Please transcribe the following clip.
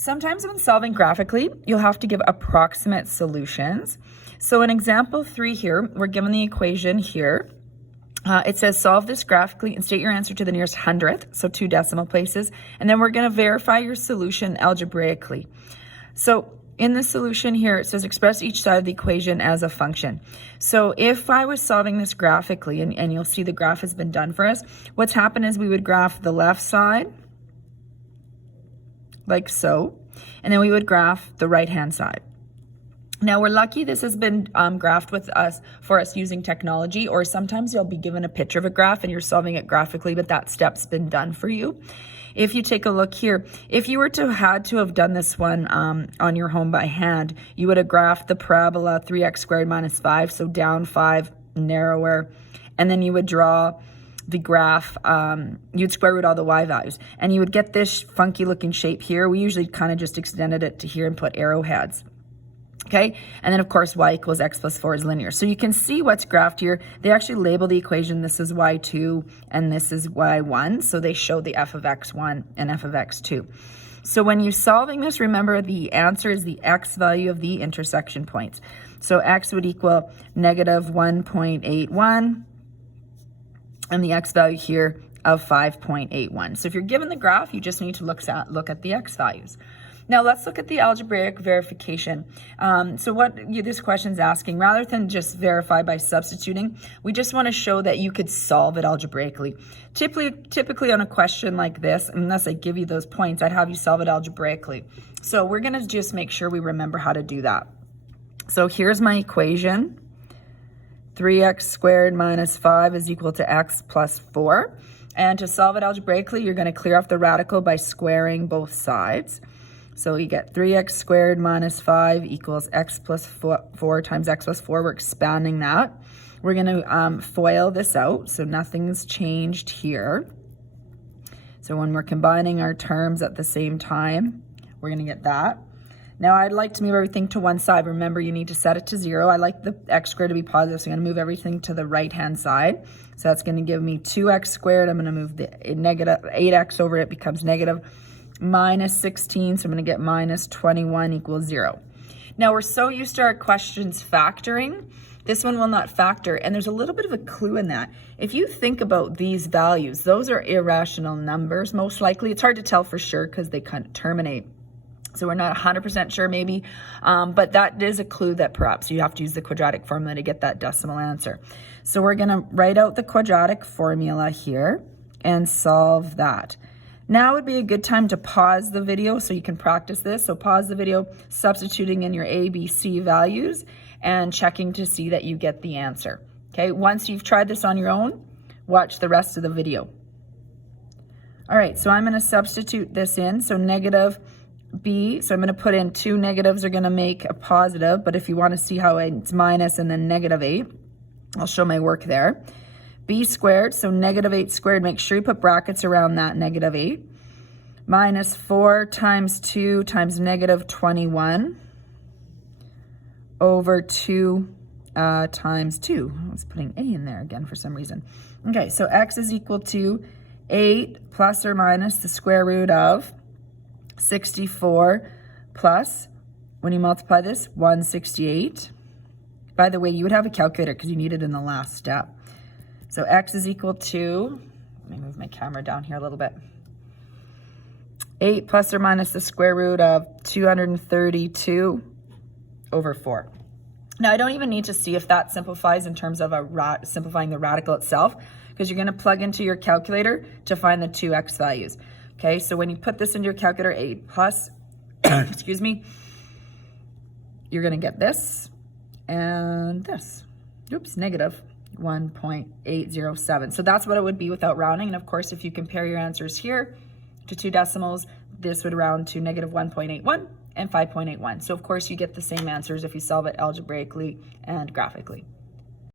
Sometimes when solving graphically, you'll have to give approximate solutions. So in example 3 here, we're given the equation here. It says solve this graphically and state your answer to the nearest hundredth, so 2 decimal places, and then we're going to verify your solution algebraically. So in the solution here, it says express each side of the equation as a function. So if I was solving this graphically, and you'll see the graph has been done for us, what's happened is we would graph the left side, like so, and then we would graph the right-hand side. Now we're lucky this has been graphed for us using technology, or sometimes you'll be given a picture of a graph and you're solving it graphically, but that step's been done for you. If you take a look here, if you were to have done this one on your home by hand, you would have graphed the parabola 3x squared minus 5, so down 5, narrower, and then you would draw the graph, you'd square root all the y values, and you would get this funky looking shape here. We usually kind of just extended it to here and put arrowheads. Okay, and then of course y equals x plus 4 is linear. So you can see what's graphed here. They actually label the equation, this is y2 and this is y1, so they show the f of x1 and f of x2. So when you're solving this, remember the answer is the x value of the intersection points. So x would equal negative 1.81 and the x value here of 5.81. So if you're given the graph, you just need to look at the x values. Now let's look at the algebraic verification. So what this question is asking, rather than just verify by substituting, we just want to show that you could solve it algebraically. Typically on a question like this, unless I give you those points, I'd have you solve it algebraically. So we're going to just make sure we remember how to do that. So here's my equation. 3x squared minus 5 is equal to x plus 4. And to solve it algebraically, you're going to clear off the radical by squaring both sides. So you get 3x squared minus 5 equals x plus 4 times x plus 4. We're expanding that. We're going to FOIL this out, so nothing's changed here. So when we're combining our terms at the same time, we're going to get that. Now I'd like to move everything to one side. Remember, you need to set it to 0. I like the x squared to be positive, so I'm going to move everything to the right-hand side. So that's going to give me 2x squared. I'm going to move the negative 8x over, it becomes negative minus 16, so I'm going to get minus 21 equals 0. Now we're so used to our questions factoring, this one will not factor, and there's a little bit of a clue in that. If you think about these values, those are irrational numbers, most likely. It's hard to tell for sure because they kind of terminate. So we're not 100% sure maybe, but that is a clue that perhaps you have to use the quadratic formula to get that decimal answer. So we're going to write out the quadratic formula here and solve that. Now would be a good time to pause the video so you can practice this. So pause the video, substituting in your A, B, C values and checking to see that you get the answer. Okay, once you've tried this on your own, watch the rest of the video. All right, so I'm going to substitute this in. So negative B, so I'm going to put in 2 negatives are going to make a positive, but if you want to see how it's minus and then negative 8, I'll show my work there. B squared, so negative 8 squared, make sure you put brackets around that negative 8, minus 4 times 2 times negative 21 over 2 times 2. I was putting a in there again for some reason. Okay, so x is equal to 8 plus or minus the square root of 64 plus, when you multiply this, 168. By the way, you would have a calculator because you need it in the last step. So x is equal to, let me move my camera down here a little bit, 8 plus or minus the square root of 232 over 4. Now I don't even need to see if that simplifies in terms of simplifying the radical itself, because you're going to plug into your calculator to find the 2x values. Okay, so when you put this into your calculator, 8 plus, excuse me, you're going to get this and this. Oops, negative 1.807. So that's what it would be without rounding. And of course, if you compare your answers here to 2 decimals, this would round to negative 1.81 and 5.81. So of course, you get the same answers if you solve it algebraically and graphically.